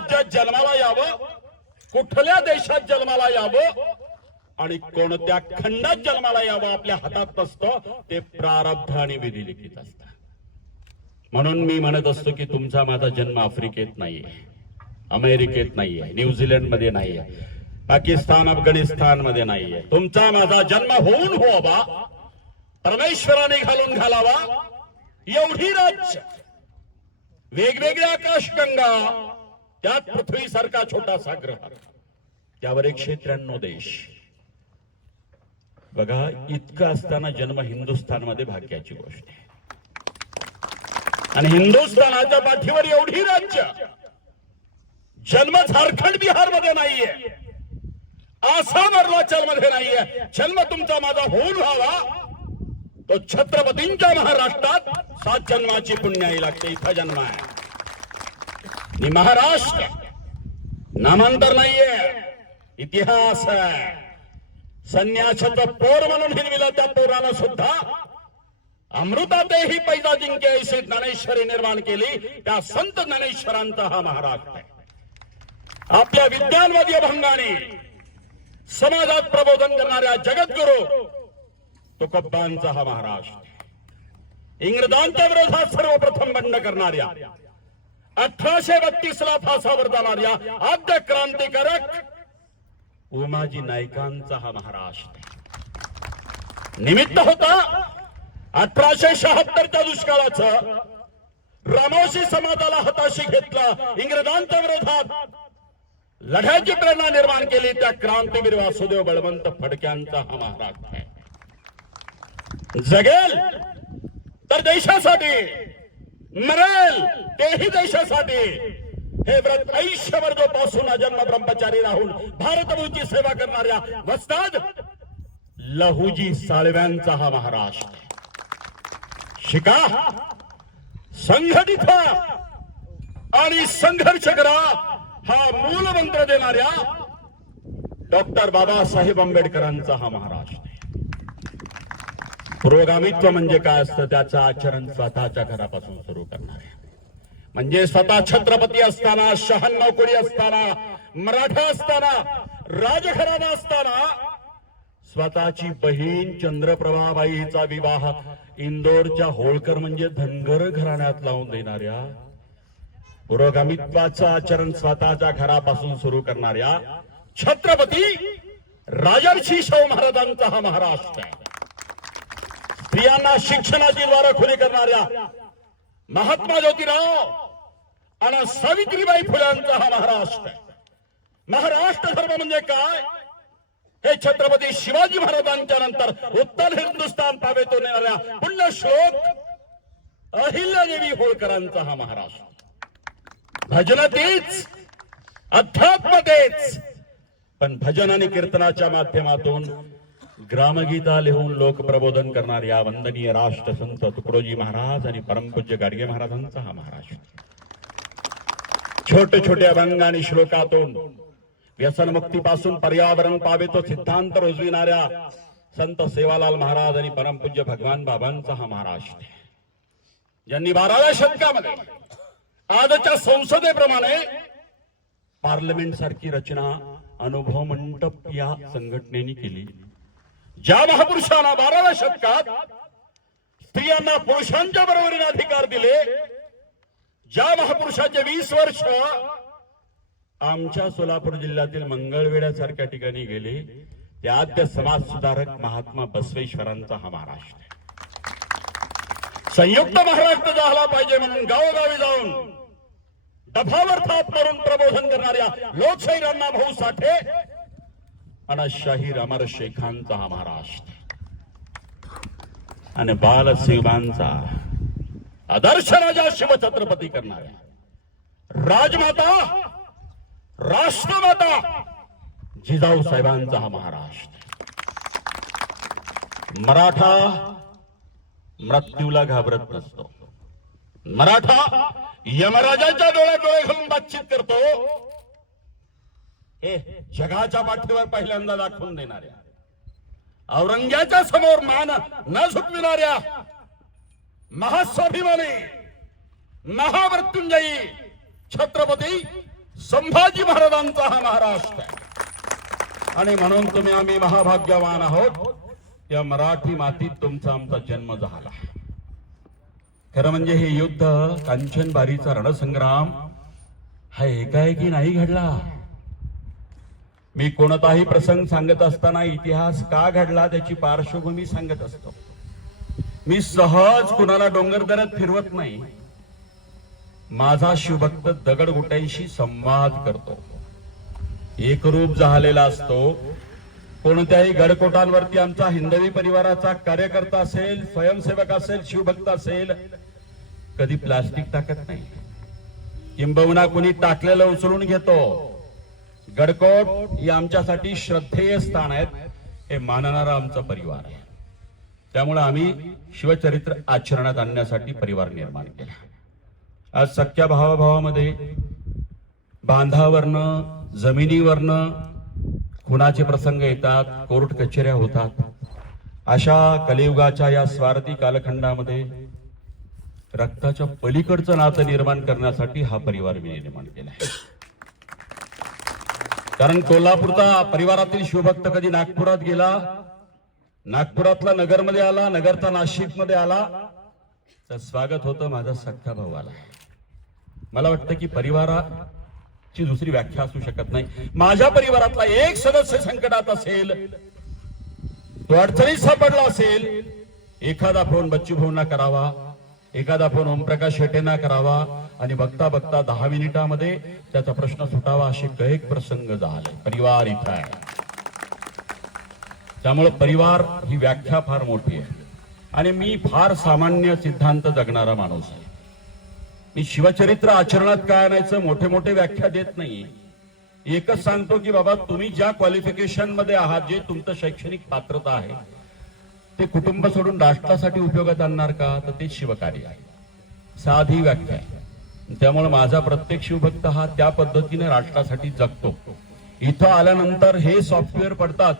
राज्यात जन्माला यावं, कुठल्या देशात जन्माला यावं आणि कोणत्या खंडात जन्माला यावं आपल्या हातात नसतं, ते प्रारब्ध आणि विधी लिखित असतं. म्हणून मी म्हणत असतो की तुमचा माझा जन्म आफ्रिकेत नाहीये, अमेरिकेत नाहीये, न्यूझीलंड मध्ये नाहीये, पाकिस्तान अफगाणिस्तान मध्ये नाहीये. तुमचा माझा जन्म होऊन व्हावा, परमेश्वराने घालून घालावा एवढी राज्य, वेगवेगळ्या आकाशगंगा, त्यात पृथ्वीसारखा छोटासा ग्रह, त्यावर 193 देश. बघा, इतकं असताना जन्म हिंदुस्थानमध्ये भाग्याची गोष्ट आहे. आणि हिंदुस्थानाच्या पाठीवर एवढी राज्य, जन्म झारखंड बिहार मध्ये नाहीये, आसाम अरुणाचल मध्ये नाहीये. जन्म तुमचा माझा होऊन व्हावा तो छत्रपतींच्या महाराष्ट्रात 7 जन्माची पुण्याई लागते. इथं जन्म आहे आणि महाराष्ट्र नामांतर नाहीये, इतिहास आहे. संन्यासाचं पोर म्हणून हिरविलं त्या पोरानं सुद्धा अमृतातेही पैजा जिंके ऐसी ज्ञानेश्वरी निर्माण केली. त्या संत ज्ञानेश्वरांचा हा महाराष्ट्र आहे. आपल्या विज्ञानवादी अभंगाने समाजात प्रबोधन करणाऱ्या जगद्गुरु तुकोबांचा हा महाराष्ट्र. इंग्रजांच्या विरोधात सर्वप्रथम बंड करणाऱ्या, 1832 ला फासावर जाणाऱ्या आद्य क्रांतिकारक उमाजी नाईकांचा हा महाराष्ट्र. निमित्त होता 1876च्या दुष्काळाचं. रामोशी समाजाला हाताशी घेतला, इंग्रजांच्या विरोधात लढ्याची प्रेरणा निर्माण केली. त्या क्रांतीवीर वासुदेव बळवंत फडक्यांचा हा महाराष्ट्र आहे. जगेल तर देशासाठी, मरेल तेही देशासाठी. हे व्रत आयुष्यभर जो पासून जन्म ब्रह्मचारी राहून भारतभूची सेवा करणाऱ्या वस्ताद लहुजी साळव्यांचा हा महाराष्ट्र. शिका, संघटित आणि संघर्ष करा हा मूल मंत्र देणाऱ्या डॉक्टर बाबासाहेब आंबेडकरांचा हा महाराष्ट्र. पुरोगामित्व म्हणजे काय असतं, त्याचं आचरण स्वतःच्या घरापासून सुरू करणारे. म्हणजे स्वतः छत्रपती असताना, 96 कोळी असताना, मराठा असताना, राजघराणा असताना स्वतःची बहीण चंद्रप्रभाबाईचा विवाह इंदोरच्या होळकर म्हणजे धनगर घराण्यात लावून देणाऱ्या, पुरोगामित्वाचं आचरण स्वतःच्या घरापासून सुरू करणाऱ्या छत्रपती राजर्षी शाहू महाराजांचा हा महाराष्ट्र आहे. स्त्रियांना शिक्षणाची द्वार खुली करणाऱ्या महात्मा ज्योतिराव आणि सावित्रीबाई फुल्यांचा हा महाराष्ट्र आहे. महाराष्ट्र धर्म म्हणजे काय, हे छत्रपती शिवाजी महाराजांच्या नंतर उत्तर हिंदुस्थान पावेतून येणाऱ्या पुण्यश्लोक अहिल्यादेवी होळकरांचा हा महाराष्ट्र. भजन तेच, अध्यात्म तेच, पण भजन आणि कीर्तनाच्या माध्यमातून ग्रामगीता लिहून लोक प्रबोधन करणाऱ्या वंदनीय राष्ट्रसंत तुकडोजी महाराज आणि परमपूज्य गाडगे महाराजांचा हा महाराष्ट्र. छोटे छोटे अभंग आणि श्लोकातून व्यसनमुक्तीपासून पर्यावरण पावेतो सिद्धांत रुजविणाऱ्या संत सेवालाल महाराज आणि परमपूज्य भगवान बाबांचा हा महाराष्ट्र. ज्यांनी 12व्या शतकामध्ये आजच्या संसदेप्रमाणे पार्लमेंट सारखी रचना अनुभव मंडप या संघटनेने केली. ज्या महापुरुषांना 12व्या शतकात स्त्रियांना पुरुषांच्या बरोबरीने अधिकार दिले, ज्या महापुरुषाचे 20 वर्ष आमच्या सोलापूर जिल्ह्यातील मंगळवेढ्यासारख्या ठिकाणी गेले, ते आद्य समाज सुधारक महात्मा बसवेश्वरांचा हा महाराष्ट्र. संयुक्त महाराष्ट्र झाला पाहिजे म्हणून गावोगावी जाऊन डफावर थाप मारून प्रबोधन करणाऱ्या लोकशाहीर अण्णा भाऊ साठे आणि शाहीर अमर शेखांचा हा महाराष्ट्र. आणि बालसेवांचा आदर्श राजा शिवछत्रपती करणाऱ्या राजमाता, राष्ट्रमाता जिजाऊ साहेबांचा हा महाराष्ट्र. मराठा मृत्यूला घाबरत नसतो. मराठा यमराजाच्या डोळ्यात डोळे घालून बातचीत करतो. हे जगाच्या पाठीवर पहिल्यांदा दाखवून देणाऱ्या, औरंग्याच्या समोर मान न झुकविणाऱ्या महास्वाभिमानी महामृत्युंजयी छत्रपती संभाजी महाराजांचा हा महाराष्ट्र आहे. आणि म्हणून तुम्ही आम्ही महाभाग्यवान आहोत. या मराठी मातीत तुमचा आमचा जन्म झाला. खरं म्हणजे हे युद्ध, कांचनबारीचा रणसंग्राम हा एकाएकी नाही घडला. मी कोणताही प्रसंग सांगत असताना इतिहास का घडला त्याची पार्श्वभूमी सांगत असतो. मी सहज कुणाला डोंगरदऱ्यात फिरवत नाही. माझा शिवभक्त दगडगोट्यांशी संवाद करतो. एकरूप झालेला असतो. कोणत्याही गडकोटांवरती आमचा हिंदवी परिवाराचा कार्यकर्ता असेल, स्वयंसेवक असेल, शिवभक्त असेल, कधी प्लास्टिक टाकत नाही. किंबहुना कुणी टाकलेलं उचलून घेतो. गडकोट हे आमच्यासाठी श्रद्धेय स्थान आहेत. हे मानणारा आमचा परिवार आहे. त्यामुळे आम्ही शिवचरित्र आचरणात आणण्यासाठी परिवार निर्माण केला. आज सख्या भावाभावामध्ये बांधावरनं, जमिनीवरनं खुनाचे प्रसंग येतात, कोर्ट कचेऱ्या होतात. अशा कलियुगाच्या या स्वार्थी कालखंडामध्ये रक्ताच्या पलीकडचं नातं निर्माण करण्यासाठी हा परिवार मी निर्माण केला आहे. कारण कोल्हापूरचा परिवारातील शिवभक्त कधी नागपुरात गेला, नागपुरातला नगरमध्ये आला, नगरचा नाशिकमध्ये आला, तर स्वागत होतं माझा सख्खा भाऊ आला. मला वाटतं की परिवाराची दुसरी व्याख्या असू शकत नाही. माझ्या परिवारातला एक सदस्य संकटात असेल, तो अडचणीत सापडला असेल, एखादा फोन बच्चू भाऊंना करावा, एखादा फोन ओमप्रकाश शेटेंना करावा आणि बघता बघता 10 मिनिटांमध्ये त्याचा प्रश्न सुटावा, असे कैक प्रसंग झाले. परिवार इथं आहे. त्यामुळे परिवार ही व्याख्या फार मोठी आहे. आणि मी फार सामान्य सिद्धांत जगणारा माणूस आहे. मी शिवचरित्र आचरणात काय आणायचं मोठे मोठे व्याख्या देत नाही. एकच सांगतो की बाबा तुम्ही ज्या क्वालिफिकेशन मध्ये आहात, जे तुमचं शैक्षणिक पात्रता आहे, ते कुटुंब सोडून राष्ट्रासाठी उपयोगात आणणार का, तर ते शिवकार्य आहे. साधी व्याख्या आहे. त्यामुळे माझा प्रत्येक शिवभक्त हा त्या पद्धतीने राष्ट्रासाठी जगतो. इथं आल्यानंतर हे सॉफ्टवेअर पडतात.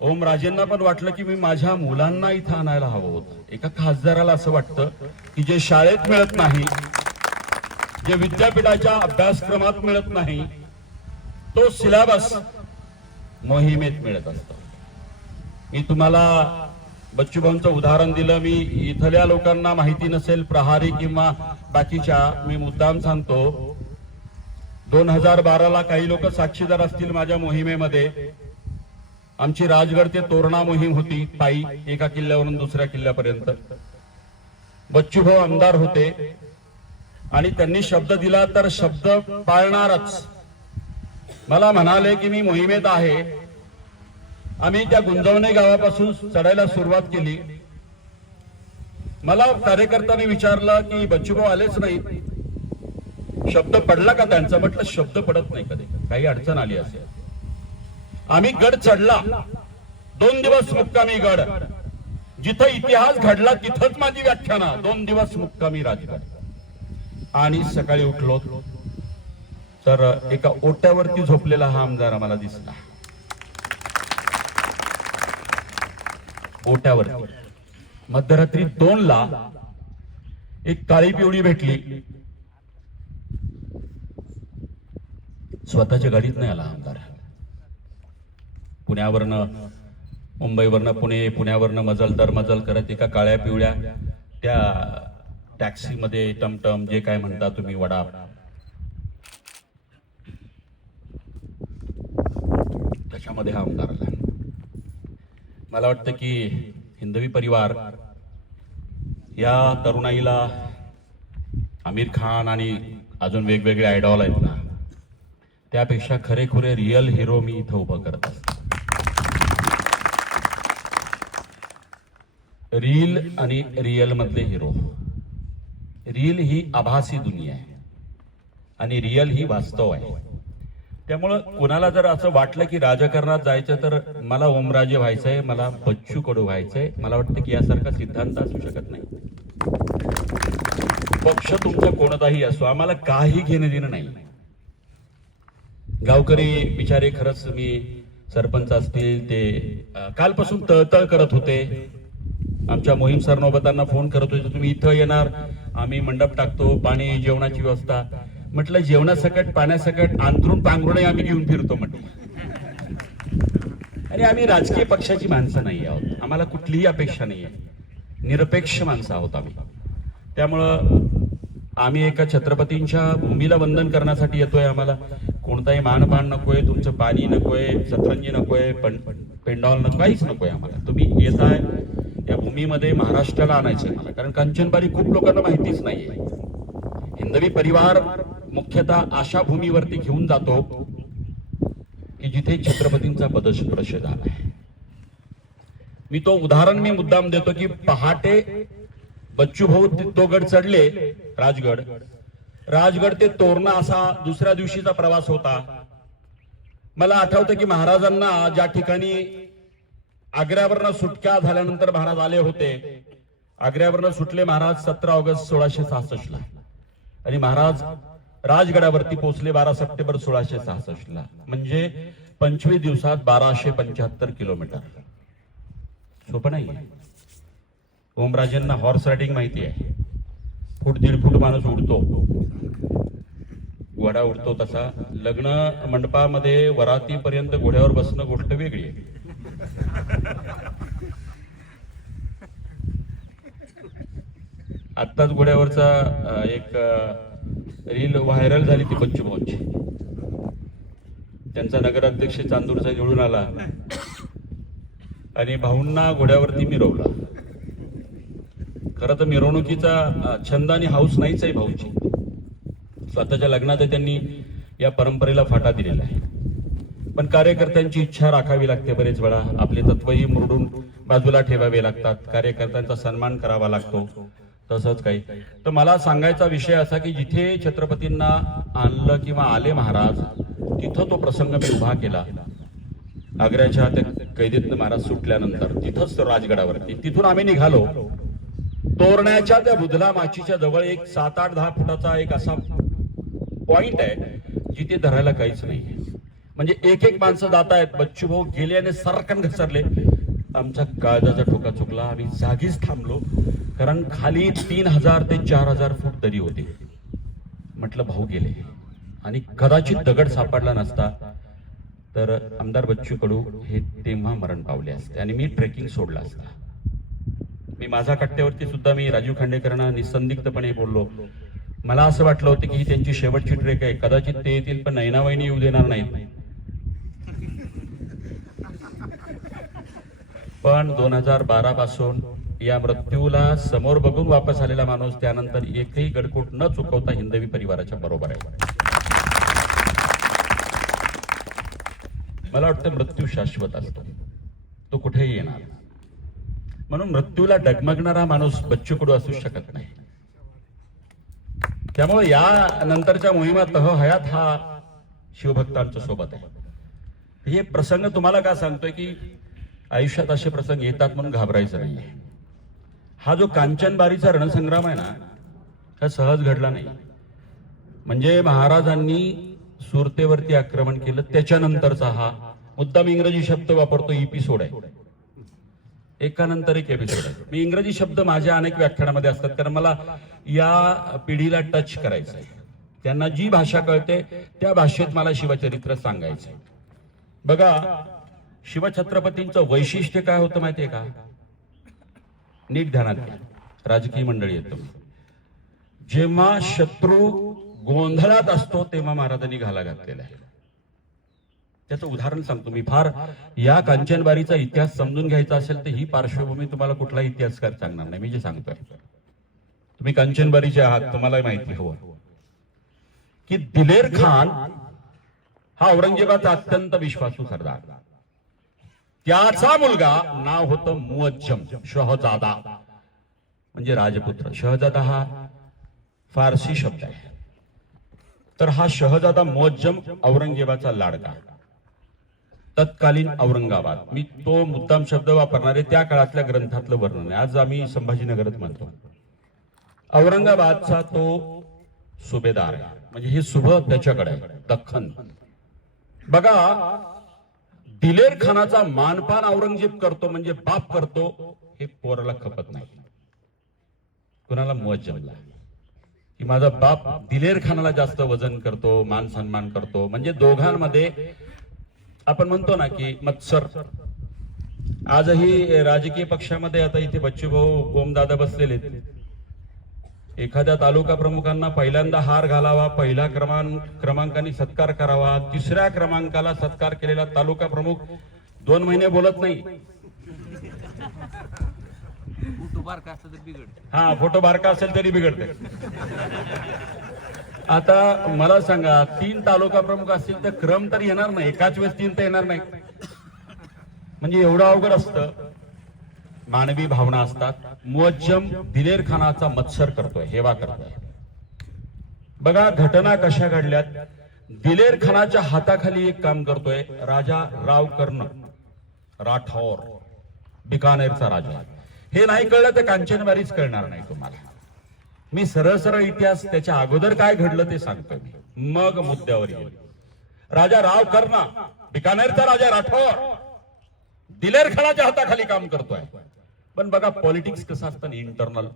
ओमराजेंना पण वाटलं की मी माझ्या मुलांना इथं आणायला हवं होतं. एका खासदाराला असं वाटतं की जे शाळेत मिळत नाही, जे विद्यापीठाच्या अभ्यासक्रमात मिळत नाही, तो सिलेबस मोहिमेत मिळत असतो. मी तुम्हाला बच्चूभाऊंचं उदाहरण दिलं. मी इथल्या लोकांना माहिती नसेल, प्रहारी किंवा बाकीच्या, मी मुद्दाम सांगतो. 2012ला काही लोक साक्षीदार असतील माझ्या मोहिमेमध्ये. आमची राजगड ते तोरणा मोहीम होती, पायी एका किल्ल्यावरून दुसऱ्या किल्ल्यापर्यंत. बच्चूभाऊ आमदार होते आणि त्यांनी शब्द दिला तर शब्द पाळणारच. मला म्हणाले की मी मोहिमेत आहे. आम्ही त्या गुंजवणे गावापासून चढायला सुरुवात केली. मला कार्यकर्त्यांनी विचारलं की बच्चूभाऊ आलेच नाही, शब्द पडला का त्यांचा. म्हटलं शब्द पडत नाही, कधी काही अडचण आली असेल. आम्ही गड चढला. 2 दिवस मुक्कामी गड. जिथं इतिहास घडला तिथंच माझी व्याख्यान. 2 दिवस मुक्कामी राजगड. आणि सकाळी उठलो तर एका ओट्यावरती झोपलेला हा आमदार आम्हाला दिसला. ओट्यावरती मध्यरात्री 2ला एक काळी पिवळी भेटली. स्वतःच्या गाडीत नाही आला आमदार. पुण्यावरनं, मुंबईवरनं पुणे, पुण्यावरनं मजल दर मजल करत एका काळ्या पिवळ्या त्या टॅक्सीमध्ये, टमटम जे काय म्हणता तुम्ही, वडा, त्याच्यामध्ये हा आमदार आला. मला वाटतं की हिंदवी परिवार या तरुणाईला आमिर खान आणि अजून वेगवेगळे आयडॉल आहेत ना, त्यापेक्षा खरेखुरे रिअल हिरो मी इथं उभं करत असतो. रील आणि रिअल मधले हिरो. रील ही आभासी दुनिया आहे आणि रिअल ही वास्तव आहे. त्यामुळं कोणाला जर असं वाटलं की राजकारणात जायचं तर मला ओमराजे व्हायचंय, मला बच्चू कडू व्हायचंय, मला वाटतं की यासारखा सिद्धांत असू शकत नाही. पक्ष तुमचा कोणताही असो, आम्हाला काही घेणं देणं नाही. गावकरी बिचारे, खरंच मी सरपंच असतील ते कालपासून तळतळ करत होते. आमच्या मोहीम सरनोबतांना फोन करत होते, तुम्ही इथं येणार, आम्ही मंडप टाकतो, पाणी जेवणाची व्यवस्था. म्हटलं जेवणासकट पाण्यासकट अंथरूण पांघरुणे आम्ही घेऊन फिरतो म्हटलं. आणि आम्ही राजकीय पक्षाची माणसं नाही आहोत, आम्हाला कुठलीही अपेक्षा नाही आहे, निरपेक्ष माणसं आहोत आम्ही. त्यामुळं आम्ही एका छत्रपतींच्या भूमीला वंदन करण्यासाठी येतोय. आम्हाला कोणताही मानपान नकोय, तुमचं पाणी नकोय, सतरंजी नकोय, पेंडॉल नको, काहीच नकोय आम्हाला. तुम्ही येताय या भूमीमध्ये महाराष्ट्राला आणायचंय मला, कारण कांचनबारी खूप लोकांना माहितीच नाहीये. हिंदवी परिवार मुख्यतः अशा भूमीवरती घेऊन जातो की जिथे छत्रपतींचा पदस्पर्श झालाय. मी तो उदाहरण मुद्दाम देतो की पहाटे बच्चू भाऊ तो गड चढले, राजगड ते तोरणा असा दुसऱ्या दिवशीचा प्रवास होता. मला आठवतं की महाराजांना ज्या ठिकाणी आग्र्यावरनं सुटका झाल्यानंतर महाराज आले होते, आग्र्यावरनं सुटले महाराज 17 ऑगस्ट 1666 ला, आणि महाराज राजगडावरती पोहोचले 12 सप्टेंबर 1666 ला. म्हणजे 25 दिवसात 1275 किलोमीटर. सोपं नाही. ओमराजेंना हॉर्स रायडिंग माहिती आहे. फूट 1.5 फूट माणूस उडतो, घोडा उडतो तसा. लग्न मंडपामध्ये वरातीपर्यंत घोड्यावर बसणं गोष्ट वेगळी आहे. आत्ताच घोड्यावरचा एक रील व्हायरल झाली ती बच्चू भाऊंची. त्यांचा नगराध्यक्ष चांदूरचा निवडून आला आणि भाऊंना घोड्यावरती मिरवला. खरं तर मिरवणुकीचा छंद आणि हाऊस नाहीच आहे भाऊची. स्वतःच्या लग्नात त्यांनी या परंपरेला फाटा दिलेला आहे. पण कार्यकर्त्यांची इच्छा राखावी लागते. बरेच वेळा आपले तत्वही मुरडून बाजूला ठेवावे लागतात, कार्यकर्त्यांचा सन्मान करावा लागतो. तसंच काही. तर मला सांगायचा विषय असा की जिथे छत्रपतींना आणलं किंवा आले महाराज, तिथं तो प्रसंग मी उभा केला. आग्र्याच्या त्या कैदेतनं महाराज सुटल्यानंतर तिथंच राजगडावरती, तिथून आम्ही निघालो. तोरण्याच्या त्या बुधला माचीच्या जवळ एक 7-8-10 फुटाचा एक असा पॉइंट आहे जिथे धरायला काहीच नाही. म्हणजे एक माणसं जात आहेत. बच्चू भाऊ गेले आणि सरकन घसरले. आमचा काळजाचा ठोका चुकला. आम्ही जागीच थांबलो, कारण खाली 3000 ते 4000 फूट दरी होती. म्हटलं भाऊ गेले, आणि कदाचित दगड सापडला नसता तर आमदार बच्चू कडू हे तेव्हा मरण पावले असते आणि मी ट्रेकिंग सोडला असता. मी माझ्या कट्ट्यावरती सुद्धा मी राजीव खांडेकरांना निसंदिग्धपणे बोललो. मला असं वाटलं होतं की ही त्यांची शेवटची ट्रेक आहे, कदाचित ते येतील पण नैनावहिनी येऊ देणार नाहीत. पण 2012 पासून या मृत्यूला समोर बघून वापस आलेला माणूस त्यानंतर एकही गडकोट न चुकवता हिंदवी परिवाराच्या बरोबर आहे. मला वाटतं मृत्यू शाश्वत असतो, तो कुठेही येणार. म्हणून मृत्यूला डगमगणारा माणूस बच्चू कडू असू शकत नाही. त्यामुळे या नंतरच्या मोहिमात हयात हा शिवभक्तांच्या सोबत आहे. हे प्रसंग तुम्हाला का सांगतोय की आयुष्यात असे प्रसंग येतात म्हणून घाबरायचं नाहीये. हा जो कांचनबारीचा रणसंग्राम आहे ना, हा सहज घडला नाही. म्हणजे महाराजांनी सुरतेवरती आक्रमण केलं त्याच्यानंतरचा हा मुद्दाम इंग्रजी शब्द वापरतो, एपिसोड आहे. एकानंतर एक एपिसोड आहे. मी इंग्रजी शब्द माझ्या अनेक व्याख्यानामध्ये असतात, कारण मला या पिढीला टच करायचं आहे. त्यांना जी भाषा कळते त्या भाषेत मला शिवचरित्र सांगायचं आहे. बघा, शिवछत्रपतींचं वैशिष्ट्य काय होतं माहितीये का? नीट ध्यानात घ्या, राजकीय मंडळी येतो. जेव्हा शत्रू गोंधळात असतो तेव्हा महाराजांनी घाला घातलेला आहे. त्याचं उदाहरण सांगतो मी. फार या कांचनबारीचा इतिहास समजून घ्यायचा असेल तर ही पार्श्वभूमी तुम्हाला कुठला इतिहासकार सांगणार नाही. मी जे सांगतोय, तुम्ही कांचनबारीचे आहात, तुम्हाला माहिती हवं की दिलेर खान हा औरंगजेबाचा अत्यंत विश्वासू सरदार. त्याचा मुलगा नाव होतं मुअज्जम, शहजादा म्हणजे राजपुत्र. शहजादा हा फारसी शब्द आहे. तर हा शहजादा मुअज्जम औरंगजेबाचा लाडका. तत्कालीन औरंगाबाद, मी तो मुद्दाम शब्द वापरणार आहे, त्या काळातल्या ग्रंथातलं वर्णन आहे. आज आम्ही संभाजीनगरच म्हणतो. औरंगाबादचा तो सुभेदार आहे, म्हणजे हे सुभ त्याच्याकडे आहे, दख्खन. बघा, दिलेर खानाचा मानपान औरंगजेब करतो, म्हणजे बाप करतो, हे पोराला खपत नाही. कुणाला? मुअज्जमला. की माझा बाप दिलेर खानाला जास्त वजन करतो, मान सन्मान करतो. म्हणजे दोघांमध्ये आपण म्हणतो ना की मत्सर. आजही राजकीय पक्षामध्ये आता इथे बच्चूभाऊ गोमदादा बसलेले, एखाद्या तालुका प्रमुखांना पहिल्यांदा हार घालावा, पहिल्या क्रमांकाने सत्कार करावा, तिसऱ्या क्रमांकाला सत्कार केलेला तालुका प्रमुख 2 महिने बोलत नाही. हा, फोटो बारका असेल तरी बिघडते. आता मला सांगा, 3 तालुका प्रमुख असतील तर क्रम तर येणार नाही, एकाच वेळेस 3 तर येणार नाही. म्हणजे एवढं अवघड असतं. मानवी भावना असतात. मुअज्जम दिलेर खानाचा मत्सर करतोय, हेवा करतोय. बघा घटना कशा घडल्यात. दिलेर खानाच्या हाताखाली एक काम करतोय राजा राव कर्ण राठौर, बिकानेरचा राजा. हे नाही कळलं तर कांचनबारीच कळणार नाही तुम्हाला. मी सरळ सरळ इतिहास त्याच्या अगोदर काय घडलं ते सांगतोय मी, मग मुद्द्यावर येईल. राजा राव कर्ण, बिकानेरचा राजा राठौर दिलेर खानाच्या हाताखाली काम करतोय. पण बघा पॉलिटिक्स कसं असतं इंटरनल.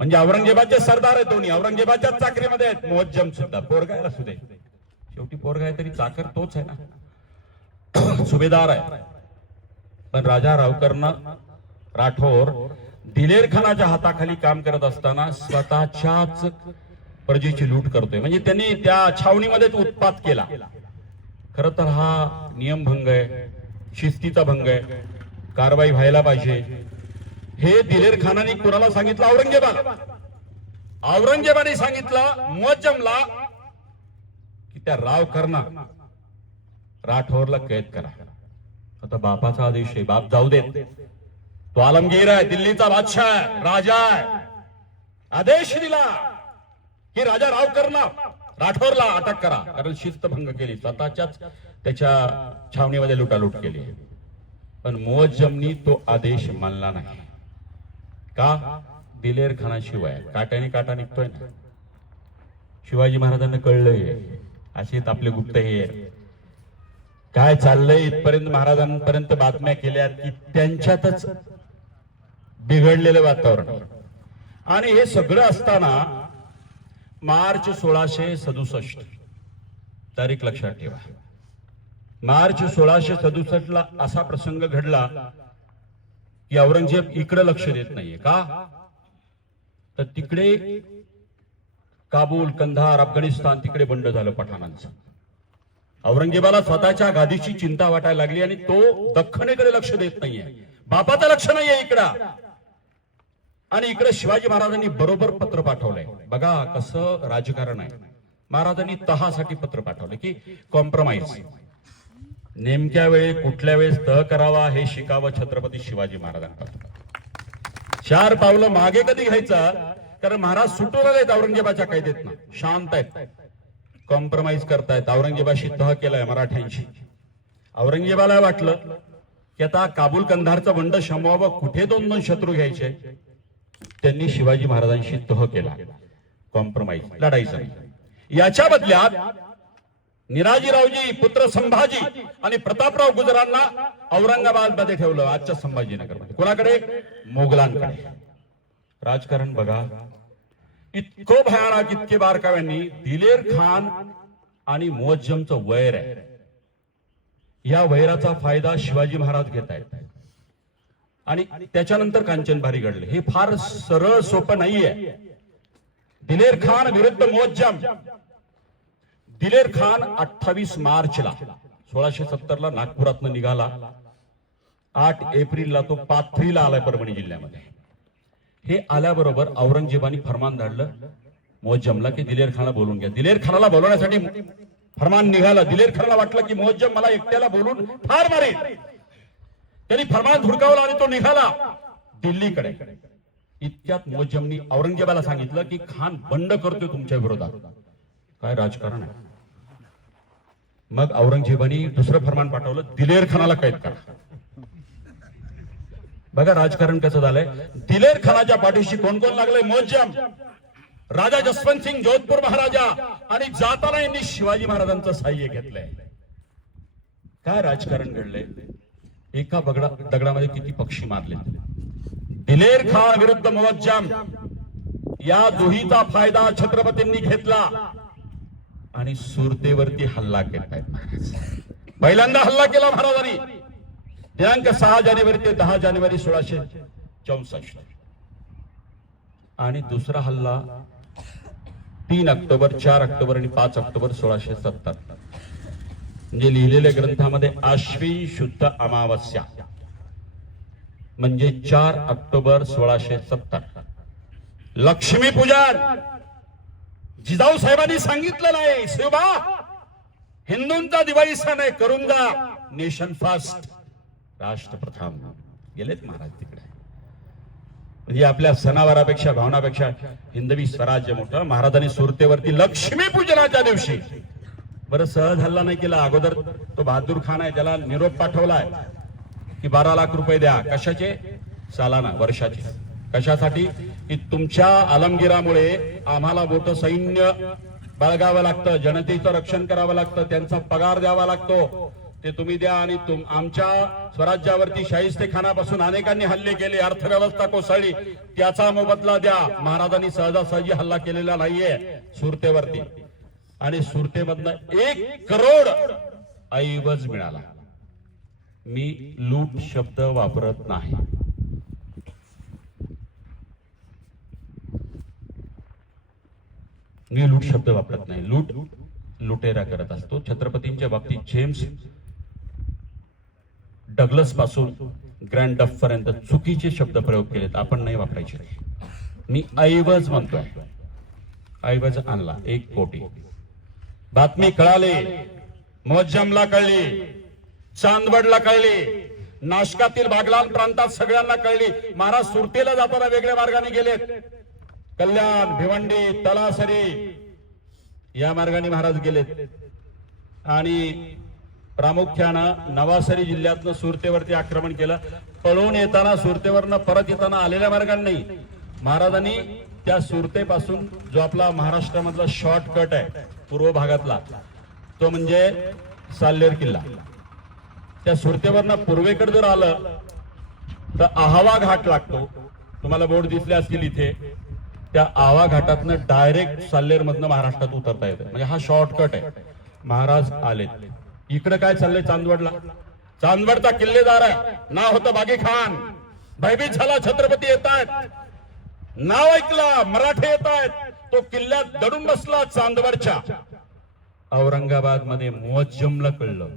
म्हणजे औरंगजेबाचे सरदार आहे दोन्ही, औरंगजेबाच्या चाकरीमध्ये आहेत. मुअज्जम सुद्धा पोरगा असू दे, शेवटी पोरगा आहे तरी चाकर तोच आहे ना, सुभेदार आहे. पण राजा रावकर्ण राठौर दिलेर खानाच्या हाताखाली काम करत असताना स्वतःच्याच प्रजेची लूट करतोय. म्हणजे त्यांनी त्या छावणीमध्येच उत्पात केला. खर तर हा नियमभंग आहे, शिस्तीचा भंग आहे, कारवाई व्हायला पाहिजे. हे दिलेर खानाने कुणाला सांगितलं? औरंगजेबाला. औरंगजेबाने सांगितलं मुअज्जमला की त्या राव कर्ण राठौरला कैद करा. आता बापाचा आदेश आहे, बाप जाऊ देत. तो आलमगीर आहे, दिल्लीचा बादशाह आहे, राजा आहे. आदेश दिला की राजा राव कर्ण राठौरला अटक करा, कारण शिस्तभंग केली, स्वतःच्याच त्याच्या छावणीमध्ये लुटालूट केली. पण मुअज्जमनी तो आदेश मानला नाही. का? दिलेर खानाशिवाय काट्याने काटा निघतोय ना. शिवाजी महाराजांना कळलंय अशीच आपले गुप्त हे काय चाललंय. इथपर्यंत महाराजांपर्यंत बातम्या केल्या की त्यांच्यातच बिघडलेलं वातावरण. आणि हे सगळं असताना मार्च 1667 तारीख लक्षात ठेवा. मार्च 1667 ला असा प्रसंग घडला की औरंगजेब इकडे लक्ष देत नाहीये. का? तर तिकडे काबूल, कंधार, अफगाणिस्तान तिकडे बंड झालं पठाणांचं. औरंगजेबाला स्वतःच्या गादीची चिंता वाटायला लागली आणि तो दख्खनेकडे लक्ष देत नाहीये. बापाचं लक्ष नाहीये इकडं. आणि इकडे शिवाजी महाराजांनी बरोबर पत्र पाठवलंय. बघा कसं राजकारण आहे. महाराजांनी तहासाठी पत्र पाठवलं की कॉम्प्रोमाइज, नेमक्या वेळी कुठल्या वेळेस तह करावा हे शिकावं छत्रपती शिवाजी महाराजांपासून. 4 पावलं मागे कधी घ्यायचं, कारण महाराज सुटून आहेत औरंगजेबाच्या कैदेत ना, शांत आहेत, कॉम्प्रोमाइज करतायत. औरंगजेबाशी तह केलाय मराठ्यांशी. औरंगजेबाला वाटलं की आता काबूल कंधारचा बंड शमवावं, कुठे 2-2 शत्रू घ्यायचे. त्यांनी शिवाजी महाराजांशी तह केला, कॉम्प्रोमाइज, लढायचं नाही. याच्या बदल्यात निराजीरावजी पुत्र संभाजी आणि प्रतापराव गुजरांना औरंगाबाद मध्ये ठेवलं, आजच्या संभाजीनगरमध्ये. कोणाकडे? मोगलांकडे. राजकारण बघा इतकं भयानक, इतके बारकाव्यांनी. दिलेर खान आणि मुअज्जमचं वैर आहे. या वैराचा फायदा शिवाजी महाराज घेत आहेत आणि त्याच्यानंतर कांचनबारी घडले. हे फार सरळ सोपं नाहीये. दिलेर खान विरुद्ध मुअज्जम. दिलेर खान 28 मार्चला 1670 ला नागपुरातनं निघाला. 8 एप्रिलला तो पाथरीला आलाय परभणी जिल्ह्यामध्ये. हे आल्याबरोबर औरंगजेबाने फरमान धाडलं मुअज्जमला की दिलेर खानला बोलून घ्या. दिलेर खानाला बोलवण्यासाठी फरमान निघाला. दिलेर खानला वाटलं की मुअज्जम मला एकट्याला बोलून ठार मारेल. त्यांनी फरमान धुडकावला आणि तो निघाला दिल्लीकडे. इतक्यात मुअज्जमनी औरंगजेबाला सांगितलं की खान बंड करतोय तुमच्या विरोधात. काय राजकारण आहे. मग औरंगजेबाने दुसरं फरमान पाठवलं, दिलेर खानाला कैद करा. बघा राजकारण कसं झालंय. दिलेर खानाच्या पाठीशी कोण कोण लागलंय? मुअज्जम, राजा जसवंत सिंग जोधपूर महाराजा आणि जाताना यांनी शिवाजी महाराजांचं साह्य घेतलंय. काय राजकारण घडलंय. एका दगडामध्ये किती पक्षी मारले. दिलेर खान विरुद्ध मुअज्जम या दुहीचा फायदा छत्रपतींनी घेतला आणि सुरतेवरती हल्ला केला. पहिल्यांदा हल्ला केला महाराजांनी दिनांक 6 जानेवारी ते 10 जानेवारी 1664 आणि दुसरा हल्ला 3 ऑक्टोबर 4 ऑक्टोबर आणि 5 ऑक्टोबर 1670. म्हणजे लिहिलेल्या ग्रंथामध्ये आश्विन शुद्ध अमावस्या म्हणजे 4 ऑक्टोबर 1670 लक्ष्मी पूजन. जिजाऊ साहेबांनी सांगितलं नाही शिवबा हिंदूंचा दिवाळी सण आहे करून जा नेशन फास्ट राष्ट्रप्रथम. गेलेत महाराज तिकडे. म्हणजे आपल्या सणावारापेक्षा भावनापेक्षा हिंदवी स्वराज्य मोठं. महाराजांनी सुरतेवरती लक्ष्मी पूजनाच्या दिवशी बरं सहज हल्ला नाही केला. अगोदर तो बहादूर खान आहे त्याला निरोप पाठवलाय की 12 लाख रुपये द्या. कशाचे? सालाना वर्षाचे. कशासाठी? की तुमच्या आलमगिरामुळे आम्हाला मोठं सैन्य बाळगावं लागतं, जनतेचं रक्षण करावं लागतं, त्यांचा पगार द्यावा लागतो, ते तुम्ही द्या. आणि आमच्या स्वराज्यावरती शाहिस्तेखानापासून अनेकांनी हल्ले केले, अर्थव्यवस्था कोसळली, त्याचा मोबदला द्या. महाराजांनी सहजासहजी हल्ला केलेला नाहीये सुरतेवरती. आणि सुरतेमधनं 1 करोड ऐवज मिळाला. मी लूट शब्द वापरत नाही. मी लूट शब्द वापरत नाही. लूट लुटेरा करत असतो. छत्रपतींच्या बाबतीत जेम्स डगलस पासून ग्रँड डफ पर्यंत चुकीचे शब्द प्रयोग केलेत. आपण नाही वापरायचे. मी ऐवज म्हणतोय. ऐवज आणला 1 कोटी. बातमी कळाली, मोहज्जमला कळली, चांदवडला कळली, नाशकातील बागलान प्रांतात सगळ्यांना कळली. महाराज सुरतेला जाताना वेगळ्या मार्गाने गेलेत. कल्याण, भिवंडी, तलासरी या मार्गाने महाराज गेलेत. आणि प्रामुख्यानं नवासरी जिल्ह्यातनं सुरतेवरती आक्रमण केलं. पळून येताना सुरतेवरनं परत येताना आलेल्या मार्गाने नाही. महाराजांनी त्या सुरतेपासून जो आपला महाराष्ट्रामधला शॉर्टकट आहे पूर्व भागातला तो म्हणजे साल्हेर किल्ला. त्या सुरतेवरनं पूर्वेकडे जर आलं तर आहावा घाट लागतो. तुम्हाला बोर्ड दिसले असतील इथे. त्या आवा घाटातनं डायरेक्ट साल्हेर मधनं महाराष्ट्रात उतरता येतं. म्हणजे हा शॉर्टकट आहे. महाराज आले. इकडे काय चाललंय? चांदवडला. चांदवडचा किल्लेदार आहे, नाव होतं बागी खान. भयभीत झाला, छत्रपती येत आहेत. नाव ऐकलं, मराठे येत आहेत. तो किल्ल्यात दडून बसला. चांदवडच्या औरंगाबाद मध्ये मुअज्जमला कळलं.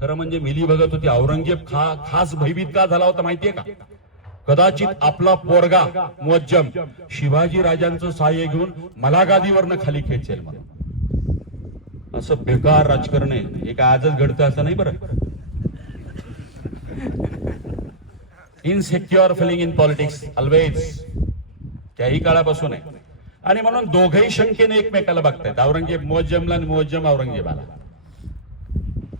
खरं म्हणजे मिली भगत होती. औरंगजेब खास भयभीत का झाला होता माहितीये का? कदाचित आपला पोरगा मुअज्जम शिवाजी राजांचं सहाय्य घेऊन मला गादीवरनं खाली खेचेल म्हणून. असं बेकार राजकारण आहे. हे काय आजच घडतं असं नाही बरं. Insecure feeling in politics always. त्याही काळापासून आहे. आणि म्हणून दोघही शंकेने एकमेकाला बघतायत. औरंगजेब मुअज्जमला आणि मुअज्जम औरंगजेबाला.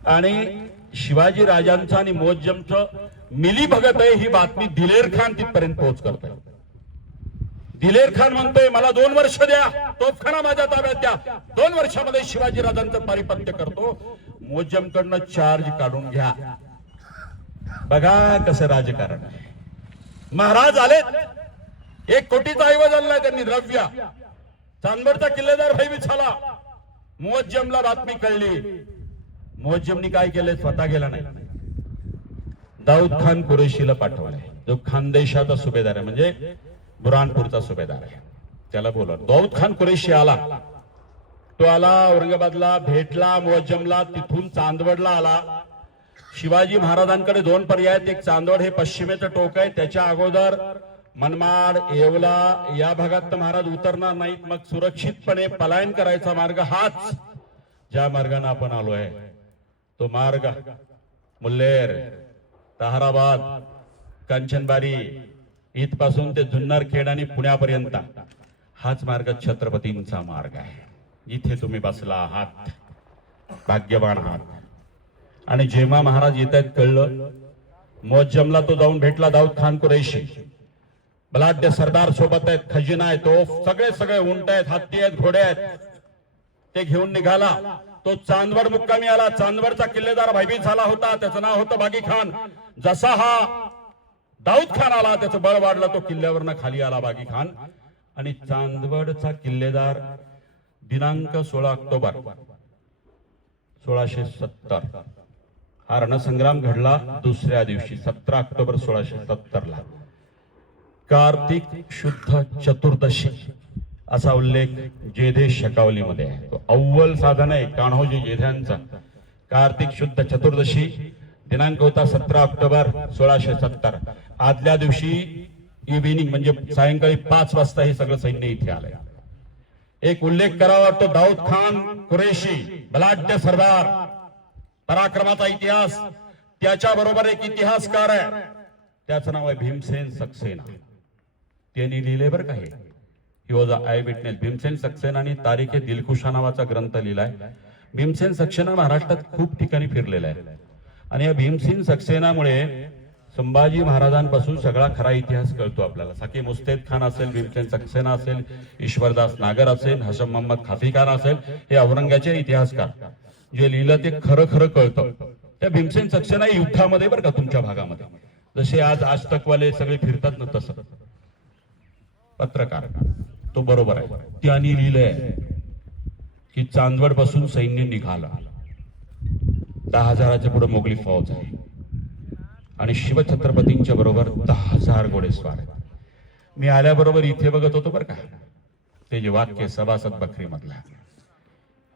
आणि शिवाजी राजांचं आणि मुअज्जमचं मिली भगत आहे ही बातमी दिलेर खान तिथपर्यंत पोहोच करतोय. दिलेर खान म्हणतोय मला 2 वर्ष द्या, तोफखाना माझ्या ताब्यात द्या, 2 वर्षामध्ये शिवाजी राजांचं पारिपत्य करतो. मुअज्जमकडनं चार्ज काढून घ्या. बघा कसं राजकारण आहे. महाराज आलेत. 1 कोटीचा ऐवज आणलाय त्यांनी द्रव्य. चांदवडचा किल्लेदार भयभीत झाला. मुअज्जमला बातमी कळली. मुअज्जमनी काय केलंय? स्वतः गेला नाही. दाऊद खान कुरेशीला पाठवलाय, जो खानदेशाचा सुभेदार आहे, म्हणजे बुरानपूरचा सुभेदार आहे. त्याला बोलवलं. दाऊद खान कुरेशी आला. तो आला औरंगाबादला, भेटला मुअज्जमला. तिथून चांदवडला आला. शिवाजी महाराजांकडे 2 पर्याय आहेत. एक चांदवड हे पश्चिमेचं टोक आहे. त्याच्या अगोदर मनमाड, येवला या भागात तर महाराज उतरणार नाहीत. मग सुरक्षितपणे पलायन करायचा मार्ग हाच ज्या मार्गाने आपण आलो आहे. तो मार्ग मुल्लेर, ताहराबाद, कांचनबारी इथपासून ते जुन्नरखेड आणि पुण्यापर्यंत हाच मार्ग छत्रपतींचा मार्ग आहे. इथे तुम्ही बसला आहात, भाग्यवान आहात. आणि जेव्हा महाराज येत आहेत कळलं. मुअज्जमला तो जाऊन भेटला. दाऊद खान कुरैशी बलाढ्य सरदार सोबत आहेत, खजिना आहे, तो सगळे उंट आहेत, हत्ती आहेत, घोडे आहेत. ते घेऊन निघाला. तो चांदवड मुक्कामी आला. चांदवडचा किल्लेदार भयभीत झाला होता. त्याचं नाव होतं बागी खान. जसा हा दाऊद खान आला त्याचं बळ वाढलं. तो किल्ल्यावरनं खाली आला बागी खान. आणि चांदवडचा किल्लेदार दिनांक 16 ऑक्टोबर 1670 हा रणसंग्राम घडला दुसऱ्या दिवशी 17 ऑक्टोबर 1670 ला कार्तिक शुद्ध चतुर्दशी असा उल्लेख जेधे शकावलीमध्ये आहे. तो अव्वल साधन आहे कान्होजी जेध्यांचा. कार्तिक शुद्ध चतुर्दशी दिनांक होता 17 ऑक्टोबर 1670. आदल्या दिवशी इव्हिनिंग म्हणजे सायंकाळी 5 वाजता हे सगळं सैन्य इथे आलंय. एक उल्लेख करावा वाटतो दाऊद खान कुरेशी, बलाढ्य सरदार, पराक्रमाचा इतिहास. त्याच्या बरोबर एक इतिहासकार आहे, त्याचं नाव आहे भीमसेन सक्सेना. त्यांनी लिहिले बरं का, he was eye witness. Bhimsen सक्सेनाने तारीख दिलखुशा नावाचा ग्रंथ लिहिलाय. भीमसेन सक्सेना महाराष्ट्रात खूप ठिकाणी फिरलेला आहे आणि या भीमसेन सक्सेनामुळे संभाजी महाराजांपासून सगळा खरा इतिहास कळतो आपल्याला. साकी मुस्तेद खान असेल, भीमसेन सक्सेना असेल, ईश्वरदास नागर असेल, हशम मोहम्मद खाफी खान असेल, हे औरंगाचे इतिहासकार जे लिहिलं ते खरं खरं कळतं. त्या भीमसेन सक्सेना युद्धामध्ये बरं का तुमच्या भागामध्ये जसे आज तकवाले सगळे फिरतात ना तसं पत्रकार तो बरोबर आहे. त्यांनी लिहिलंय की चांदवड पासून सैन्य निघालं, 10,000च्या पुढे मोगली फौज आहे आणि शिवछत्रपतींच्या बरोबर 10,000 घोडेस्वार आहेत. मी आल्याबरोबर इथे बघत होतो बरं का, ते जे वाक्य सभासद बकरी मधला,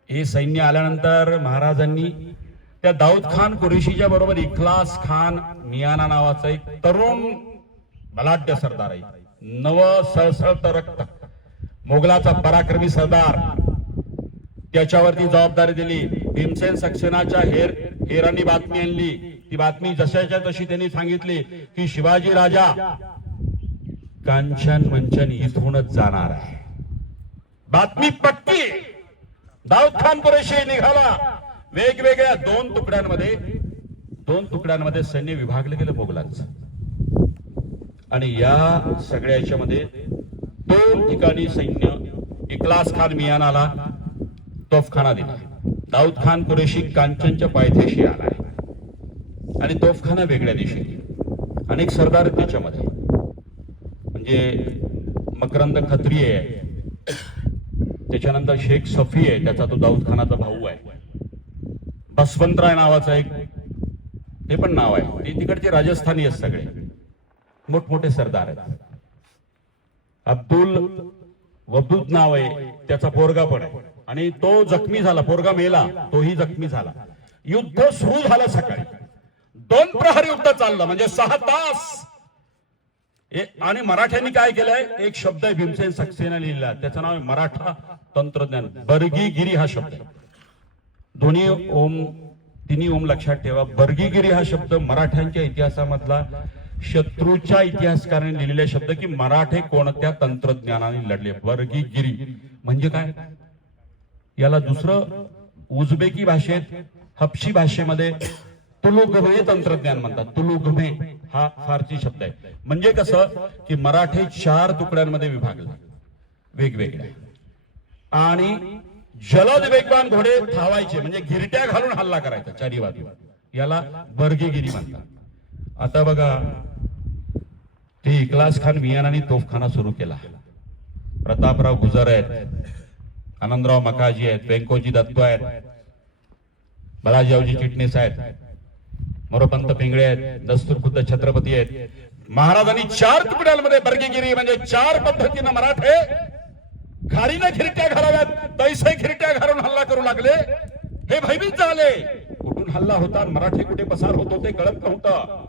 हे सैन्य आल्यानंतर महाराजांनी त्या दाऊद खान कुरेशीच्या बरोबर इखलास खान मियाना नावाचा एक तरुण बलाढ्य सरदार आहे, नव सळसळत रक्त, मोगलाचा पराक्रमी सरदार, त्याच्यावरती जबाबदारी दिली. भीमसेन सक्सेनाच्या हेरांनी बातमी आणली. ती बातमी जशाच्या तशी त्यांनी सांगितली की शिवाजी राजा कांचन मंचन इथूनच जाणार आहे. बातमी पक्की. दाऊद खान कुरेशी निघाला. वेगवेगळ्या दोन तुकड्यांमध्ये सैन्य विभागलं गेलं मोगलांचं आणि या सगळ्या याच्यामध्ये 2 ठिकाणी सैन्य इखलास खान मियानाला तोफखाना दिला. दाऊद खान कुरेशी कांचनच्या पायथ्याशी आलाय आणि तोफखाना वेगळ्या दिशेने. अनेक सरदार त्याच्यामध्ये म्हणजे मकरंद खत्री आहे, त्याच्यानंतर शेख सफी आहे, त्याचा तो दाऊद खानाचा भाऊ आहे. बसवंतराय नावाचा एक ते पण नाव आहे. ते तिकडचे राजस्थानी आहेत, सगळे मोठमोठे सरदार आहेत. अब्दुल वदूद नाव आहे, त्याचा पोरगा पण आहे आणि तो जखमी झाला. पोरगा मेला, तोही जखमी झाला. युद्ध सुरू झालं सकाळी. 2 प्रहर युद्ध चाललं म्हणजे 6 तास. आणि मराठ्यांनी काय केलंय, एक शब्द आहे भीमसेन सक्सेना लिहिला, त्याचं नाव आहे मराठा तंत्रज्ञान. बर्गीगिरी हा शब्द, तिन्ही ओम लक्षात ठेवा. बर्गीगिरी हा शब्द मराठ्यांच्या इतिहासामधला शत्रूच्या इतिहासकारांनी लिहिलेला शब्द की मराठे कोणत्या तंत्रज्ञानाने लढले. बर्गीगिरी म्हणजे काय, याला दुसरं उझबेकी भाषेत, हबशी भाषेमध्ये तुलुगमे तंत्रज्ञान म्हणतात. तुलुगमे हा फारसी शब्द आहे. म्हणजे कसं की मराठे 4 तुकड्यांमध्ये विभागले वेगवेगळे आणि जलद वेगवान घोडे धावायचे म्हणजे गिरट्या घालून हल्ला करायचा चारी बाजू. याला बर्गीगिरी म्हणतात. आता बघा, ते इखलास खान मियानाने तोफखाना सुरू केला. प्रतापराव गुजर आहेत, आनंदराव मकाजी आहेत, व्यंकोजी दत्त आहेत, बालाजीरावजी चिटणीस आहेत, मोरोपंत पिंगळे आहेत, दस्तूर खुद्द छत्रपती आहेत. महाराजांनी 4 तुकड्यांमध्ये बर्गीगिरी म्हणजे 4 पद्धतीनं मराठे घारीनं खिरट्या घालाव्यात तैसे खिरट्या घालून हल्ला करू लागले. हे भयभीत झाले. कुठून हल्ला होता, मराठे कुठे पसार होत होते कळत नव्हतं.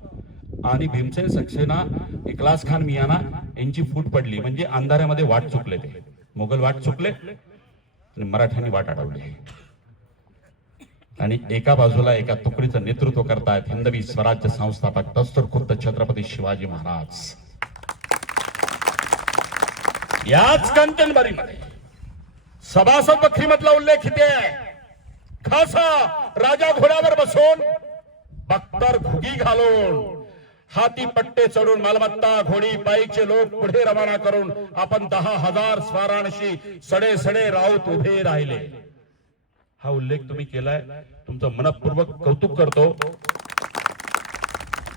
आणि भीमसेन सक्सेना, इखलास खान मियाना यांची फूट पडली म्हणजे अंधाऱ्यामध्ये वाट चुकले. ते मोगल वाट चुकले आणि मराठ्यांनी वाट अडवली. आणि एका बाजूला एका तुकडीचं नेतृत्व करतायत हिंदवी स्वराज्य संस्थापक दस्तूर खुद्द छत्रपती शिवाजी महाराज. याच कंचनबारीमध्ये सभासद बखरीमधला उल्लेख इथे आहे. खासा राजा घोड्यावर बसून, बख्तर घुगी घालून, हाती पट्टे चढून, मालमत्ता घोडी पायीचे लोक पुढे रवाना करून आपण 10,000 स्वारांशी सडे सडे राऊत उभे राहिले. हा उल्लेख तुम्ही केलाय, तुमचं मनपूर्वक कौतुक करतो.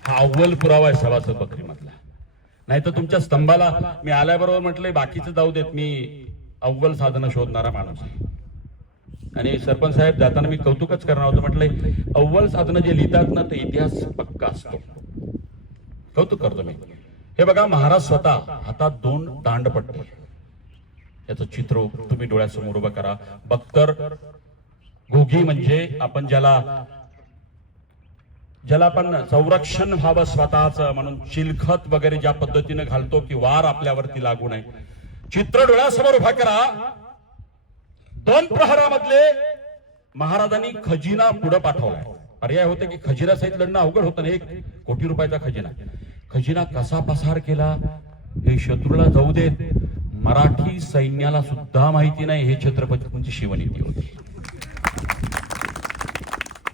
हा अव्वल पुरावा आहे सभासद बखरीमधला. नाही तर तुमच्या स्तंभाला मी आल्याबरोबर म्हटलंय बाकीचं जाऊ देत, मी अव्वल साधनं शोधणारा माणूस आहे. आणि सरपंच साहेब जाताना मी कौतुकच करणार होतं, म्हटलंय अव्वल साधनं जे लिहितात ना ते इतिहास पक्का असतो. कौतुक करतो मी. हे बघा, महाराज स्वतः हातात 2 दांडपट्टे, याचं चित्र तुम्ही डोळ्यासमोर उभं करा. बख्तर घोगी म्हणजे आपण ज्याला आपण संरक्षण व्हावं स्वतःच म्हणून चिलखत वगैरे ज्या पद्धतीने घालतो की वार आपल्यावरती लागू नये, चित्र डोळ्यासमोर उभा करा. 2 प्रहरामधले महाराजांनी खजिना पुढे पाठवलाय. पर्याय होते की खजिना सहित लढणं अवघड होतं. 1 कोटी रुपयाचा खजिना कसा पसार केला हे शत्रूला जाऊ देत, मराठी सैन्याला सुद्धा माहिती नाही हे छत्रपतींची शिवनीती होती.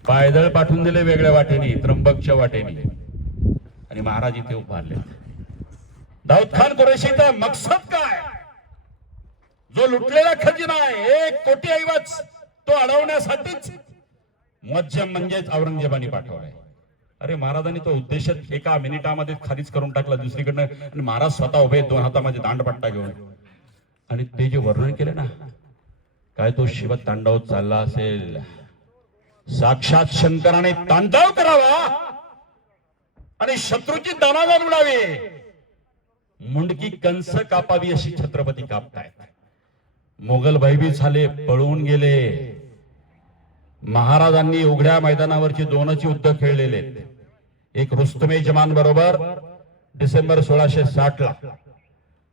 पायदळ पाठवून दिले वेगळ्या वाटेने, त्र्यंबकच्या वाटेने, आणि महाराज इथे उभारले. दाऊद खान कुरेशीचा मकसद काय? जो लुटलेला खजिना आहे 1 कोटी ऐवज तो अडवण्यासाठीच मुअज्जम म्हणजेच औरंगजेबाने पाठवलाय. अरे महाराजांनी तो उद्देश एका मिनिटामध्ये खालीच करून टाकला दुसरीकडनं, आणि महाराज स्वतः उभे 2 हातामध्ये दांडपट्टा घेऊन. आणि ते जे वर्णन केले ना, काय तो शिव तांडव चालला असेल, साक्षात शंकराने तांडव करावा आणि शत्रूची दानादान उडावी, मुंडकी कंस कापावी अशी छत्रपती कापतायत. मोगल भयभीत झाले, पळून गेले. महाराजांनी उघड्या मैदानावरची 2च युद्ध खेळलेले. एक रुस्तमे जमान बरोबर डिसेंबर 1660 ला,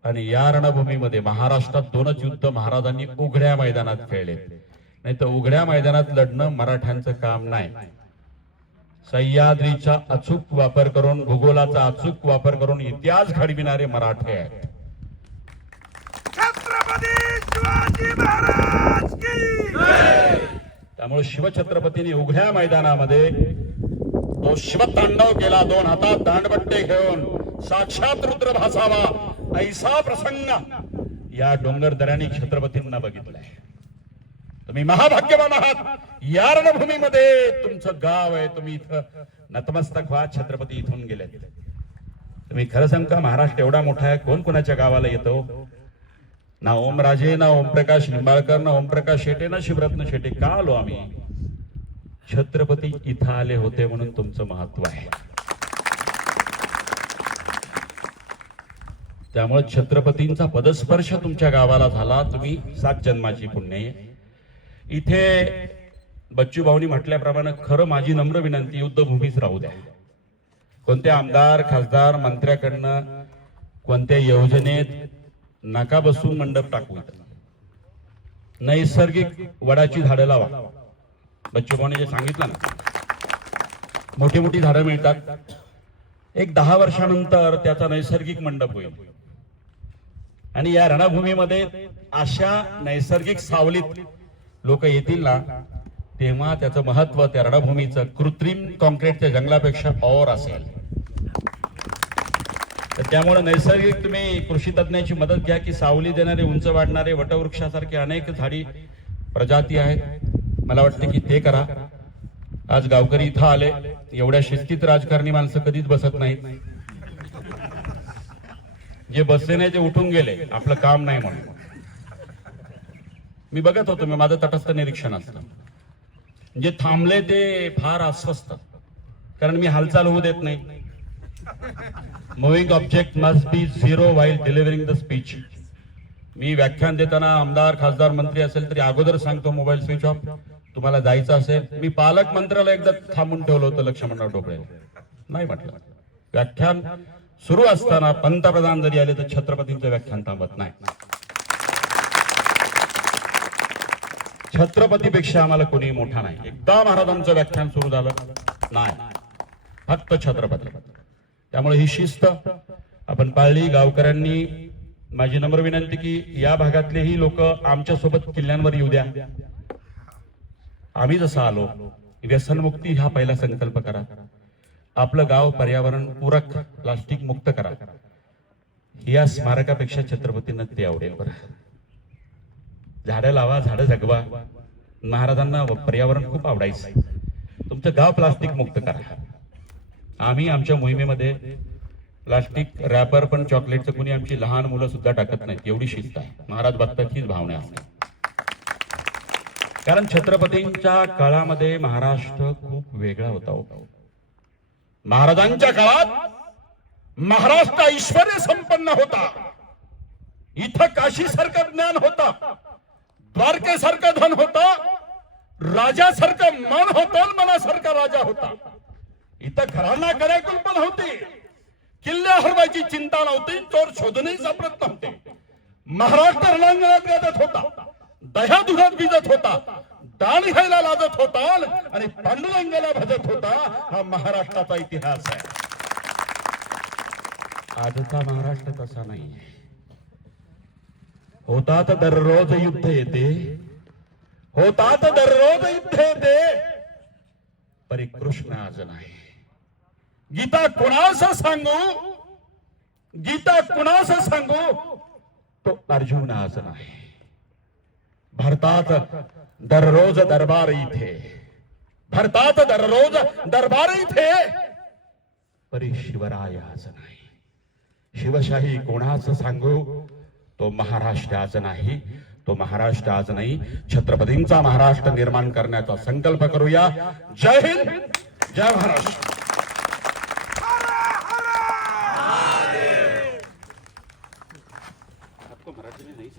आणि या रणभूमीमध्ये महाराष्ट्रात 2च युद्ध महाराजांनी उघड्या मैदानात खेळले. नाही तर उघड्या मैदानात लढणं मराठ्यांचं काम नाही. सह्याद्रीचा अचूक वापर करून, भूगोलाचा अचूक वापर करून इतिहास घडविणारे मराठे आहेत. छत्रपती शिवाजी महाराज की. त्यामुळे शिवछत्रपतींनी उघड्या मैदानामध्ये तो शिवतांडव केला. 2 हातात दांडपट्टे घेऊन साक्षात रुद्र भासावा ऐसा प्रसंग या डोंगर दऱ्याने छत्रपतींना बघितलाय. तुम्ही महाभाग्यवान आहात. या रणभूमीमध्ये तुमचं गाव आहे. तुम्ही इथं नतमस्तक व्हा. छत्रपती इथून गेले. तुम्ही खरं सांगा, महाराष्ट्र एवढा मोठा आहे, कोण कोणाच्या गावाला येतो? ना ओमराजे, ना ओमप्रकाश निंबाळकर, ना ओमप्रकाश शेटे, ना शिवरत्न शेटे. का आलो आम्ही? छत्रपती इथं आले होते म्हणून तुमचं महत्व आहे. त्यामुळे छत्रपतींचा पदस्पर्श तुमच्या गावाला झाला. तुम्ही 7 जन्माची पुण्य आहे. इथे बच्चू भाऊनी म्हटल्याप्रमाणे खरं माझी नम्र विनंती, युद्धभूमीच राहू द्या. कोणत्या आमदार, खासदार, मंत्र्याकडनं कोणत्या योजनेत नका बसून मंडप टाकू. नैसर्गिक वडाची झाडं लावा. बच्चू भाऊने जे सांगितलं ना, मोठी मोठी झाडं मिळतात. एक 10 वर्षानंतर त्याचा नैसर्गिक मंडप होईल. आणि या रणभूमीमध्ये अशा नैसर्गिक सावलीत लोक येतील ना, तेव्हा त्याचं महत्व त्या रणभूमीचं कृत्रिम कॉन्क्रीटच्या जंगलापेक्षा और असेल. तर त्यामुळे नैसर्गिक तुम्ही कृषी तज्ञांची मदत घ्या की सावली देणारे, उंच वाढणारे वटवृक्षासारखे अनेक झाडी प्रजाती आहेत. मला वाटतं की ते करा. आज गावकरी इथं आले. एवढ्या शिस्तीत राजकारणी माणसं कधीच बसत नाहीत. जे बसले नाही ते उठून गेले, आपलं काम नाही म्हणून. मी बघत होतो, मी माझं तटस्थ निरीक्षण असतं. जे थांबले ते फार अस्वस्थ, कारण मी हालचाल होऊ देत नाही. Moving object must be zero while delivering the speech. मी व्याख्यान देताना आमदार, खासदार, मंत्री असेल तरी अगोदर सांगतो मोबाईल स्विच ऑफ. तुम्हाला जायचं असेल, मी पालकमंत्र्याला एकदा थांबून ठेवलं होतं लक्ष्मणराव ढोबळे, नाही म्हटलं. व्याख्यान सुरू असताना पंतप्रधान जरी आले तर छत्रपतींचं व्याख्यान थांबत नाही. छत्रपतीपेक्षा आम्हाला कोणी मोठा नाही. एकदा महाराजांचं व्याख्यान सुरू झालं नाही, फक्त छत्रपती. त्यामुळे ही शिस्त आपण पाळली. गावकऱ्यांनी माझी नम्र विनंती की या भागातलेही लोक आमच्या सोबत किल्ल्यांवर येऊ द्या. आम्ही जसं आलो, व्यसनमुक्ती हा पहिला संकल्प करा. आपलं गाव पर्यावरण पूरक, प्लास्टिक मुक्त करा. या स्मारकापेक्षा छत्रपतींना ते आवडेल. बरं, झाडं लावा, झाडं जगवा. महाराजांना पर्यावरण खूप आवडायचं. तुमचं गाव प्लास्टिक मुक्त करा. आम्ही आमच्या मोहिमेमध्ये प्लास्टिक रॅपर पण चॉकलेटचं कुणी आमची लहान मुलं सुद्धा टाकत नाहीत, एवढी शिस्त आहे. महाराज बघतात हीच भावना असते. कारण छत्रपतींच्या काळामध्ये महाराष्ट्र खूप वेगळा होता हो. महाराजांच्या काळात महाराष्ट्र ऐश्वर्य संपन्न होता. इथं काशी सारखं ज्ञान होता, द्वारकेसारखं धन होता, राजासारखं मन होतं, मनासारखा राजा होता. इथं घरांना कल्याकुल होती, किल्ल्या हरवायची चिंता नव्हती, चोर शोधणे सापडत नव्हते. महाराष्ट्र रणांगणात गाजत होता, दह्या दुधात भिजत होता, दान घ्यायला लाजत होता आणि पांडुरंगाला भजत होता. हा महाराष्ट्राचा इतिहास आहे. आजचा महाराष्ट्र तसा नाही. होतात दररोज युद्ध येते, होतात दररोज युद्ध येते, परी कृष्ण आज नाही. गीता कुणास सांगू, गीता कुणास सांगू, तो अर्जुन आज नाही. भारतात दररोज दरबार इथे, भारतात दररोज दरबार इथे, परी शिवराय आज नाही. शिवशाही कोणाच सांगू, तो महाराष्ट्र आज नाही, तो महाराष्ट्र आज नाही. छत्रपतींचा महाराष्ट्र निर्माण करण्याचा संकल्प करूया. जय हिंद, जय महाराष्ट्र.